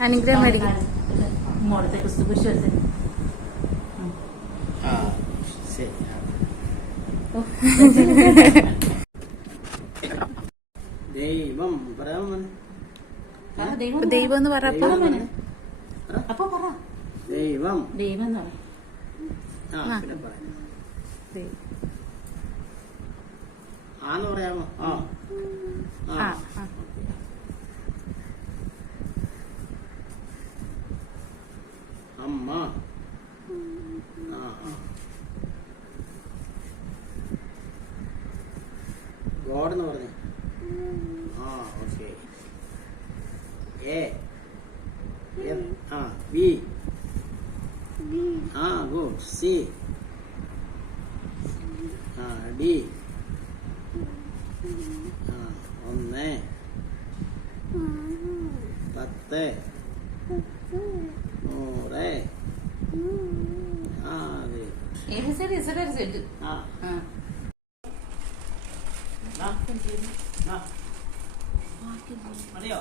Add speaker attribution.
Speaker 1: അനുഗ്രഹം മേടിക്കും.
Speaker 2: മോളത്തെ ക്രിസ്തു
Speaker 3: ആ ദൈവം
Speaker 2: ദൈവം
Speaker 1: എന്ന് പറഞ്ഞപ്പോ.
Speaker 2: അപ്പൊ പറ.
Speaker 3: ദൈവം.
Speaker 2: ദൈവം എന്ന് പറ.
Speaker 3: ആന്ന് പറയാമോ? ആ
Speaker 1: ആ.
Speaker 3: അമ്മ. ഗോഡ് എന്ന് പറഞ്ഞേ. ആ ഓക്കെ. എ. ആ ബി ആ ഗുഡ്. സി. ആ ഡി. ആ ഒന്ന്. പത്ത്.
Speaker 2: സെറ്റ്.
Speaker 3: മതിയോ?